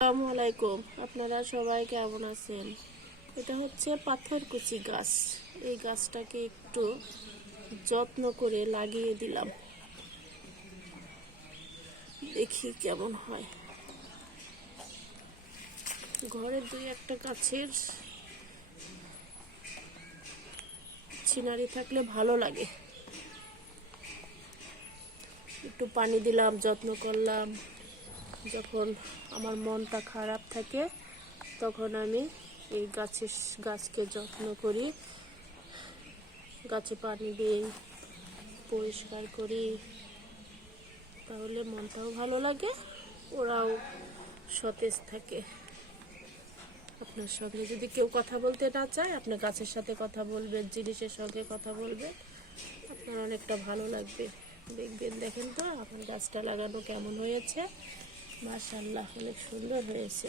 আসসালামু আলাইকুম। আপনারা সবাই কেমন আছেন? এটা হচ্ছে পাথরকুচি গাছ। এই গাছটাকে একটু যত্ন করে লাগিয়ে দিলাম, দেখি কেমন হয়। ঘরের দুই একটা গাছের সিনারি থাকলে ভালো লাগে। একটু পানি দিলাম, যত্ন করলাম। যখন আমার মনটা খারাপ থাকে তখন আমি এই গাছকে যত্ন করি, গাছে পানি দিই, পরিষ্কার করি, তাহলে মনটাও ভালো লাগে, ওরাও সতেজ থাকে। আপনার সঙ্গে যদি কেউ কথা বলতে না চায়, আপনি গাছের সাথে কথা বলবেন, জিনিসের সঙ্গে কথা বলবেন, আপনার অনেকটা ভালো লাগবে। দেখবেন, দেখেন তো আমার গাছটা লাগানো কেমন হয়েছে। মাশাআল্লাহ, অনেক সুন্দর হয়েছে।